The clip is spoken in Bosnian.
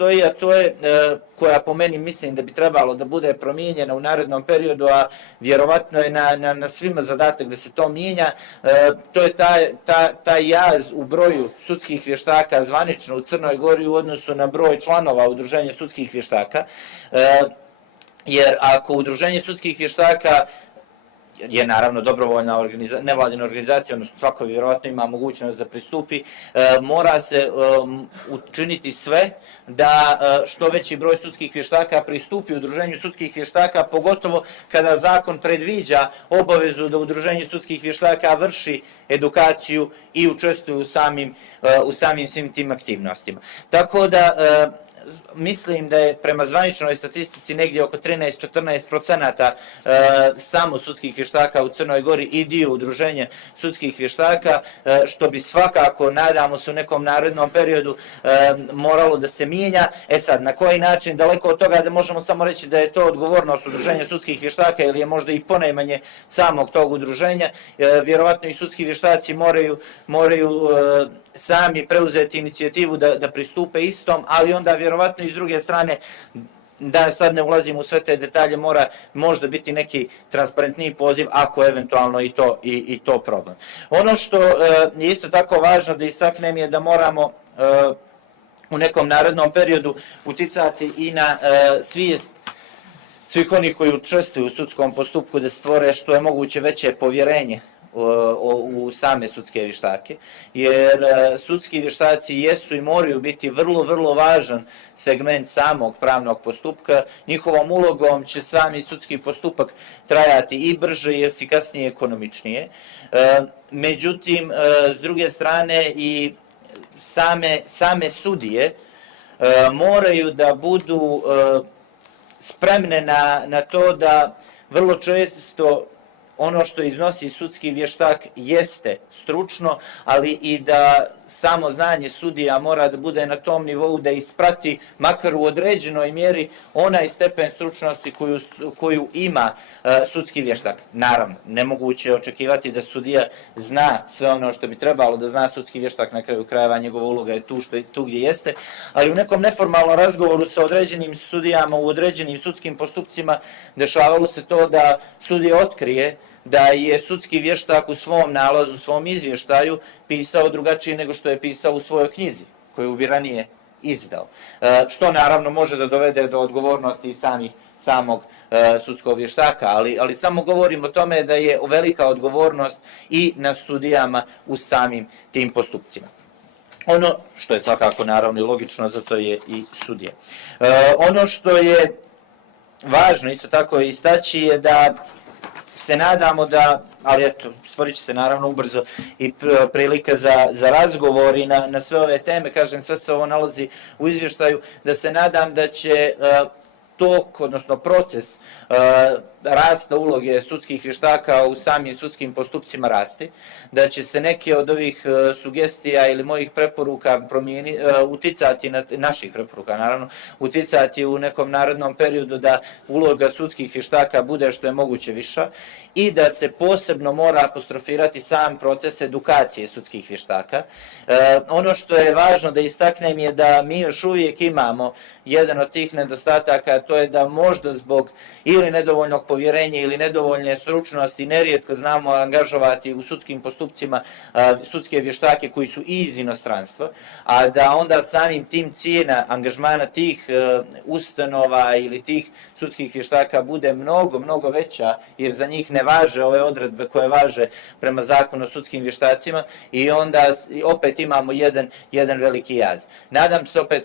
postoji, a to je koja po meni mislim da bi trebalo da bude promijenjena u narednom periodu, a vjerovatno je na svima zadatak da se to mijenja, to je taj jaz u broju sudskih vještaka zvanično u Crnoj Gori u odnosu na broj članova Udruženja sudskih vještaka. Jer ako Udruženje sudskih vještaka je naravno dobrovoljna nevladina organizacija, odnosno svako vjerovatno ima mogućnost da pristupi, mora se učiniti sve da što veći broj sudskih vještaka pristupi Udruženju sudskih vještaka, pogotovo kada zakon predviđa obavezu da Udruženje sudskih vještaka vrši edukaciju i učestvuje u samim svim tim aktivnostima. Tako da mislim da je prema zvaničnoj statistici negdje oko 13-14% samo sudskih vještaka u Crnoj Gori i dio Udruženja sudskih vještaka, što bi svakako, nadamo se, u nekom narednom periodu moralo da se mijenja. Sad, na koji način, daleko od toga da možemo samo reći da je to odgovornost Udruženja sudskih vještaka ili je možda i ponajmanje samog tog udruženja, vjerovatno i sudski vještaci moraju sami preuzeti inicijativu da pristupe istom, ali onda vjerovatno i s druge strane, da sad ne ulazim u sve te detalje, mora možda biti neki transparentniji poziv ako eventualno i to problem. Ono što je isto tako važno da istaknem je da moramo u nekom narednom periodu uticati i na svijest svih onih koji učestvuju u sudskom postupku da stvore što je moguće veće povjerenje u same sudske vještake, jer sudski vještaci jesu i moraju biti vrlo, vrlo važan segment samog pravnog postupka. Njihovom ulogom će sami sudski postupak trajati i brže i efikasnije i ekonomičnije. Međutim, s druge strane i same sudije moraju da budu spremne na to da vrlo često ono što iznosi sudski vještak jeste stručno, ali i da samo znanje sudija mora da bude na tom nivou da isprati makar u određenoj mjeri onaj stepen stručnosti koju ima sudski vještak. Naravno, nemoguće je očekivati da sudija zna sve ono što bi trebalo da zna sudski vještak, na kraju krajeva njegova uloga je tu gdje jeste, ali u nekom neformalnom razgovoru sa određenim sudijama u određenim sudskim postupcima dešavalo se to da sudija otkrije da je sudski vještak u svom nalazu, u svom izvještaju pisao drugačije nego što je pisao u svojoj knjizi, koju bi ranije izdao. Što naravno može da dovede do odgovornosti i samog sudskog vještaka, ali samo govorim o tome da je velika odgovornost i na sudijama u samim tim postupcima. Ono što je svakako naravno i logično, zato je i sudija. Ono što je važno isto tako istaći je da se nadamo da, ali eto, stvorit će se naravno ubrzo i prilika za razgovor i na sve ove teme, kažem, sve se ovo nalazi u izvještaju, da se nadam da će tok, odnosno proces rasta uloge sudskih vještaka u samim sudskim postupcima rasti, da će se neke od ovih sugestija ili mojih preporuka uticati, naših preporuka naravno, uticati u nekom narednom periodu da uloga sudskih vještaka bude što je moguće viša i da se posebno mora apostrofirati sam proces edukacije sudskih vještaka. Ono što je važno da istaknem je da mi još uvijek imamo jedan od tih nedostataka, to je da možda zbog ili nedovoljnog povjerenja ili nedovoljne stručnosti nerijetko znamo angažovati u sudskim postupcima sudske vještake koji su i iz inostranstva, a da onda samim tim cijena angažmana tih ustanova ili tih sudskih vještaka bude mnogo, mnogo veća, jer za njih ne važe ove odredbe koje važe prema zakonu o sudskim vještacima i onda opet imamo jedan veliki jaz. Nadam se opet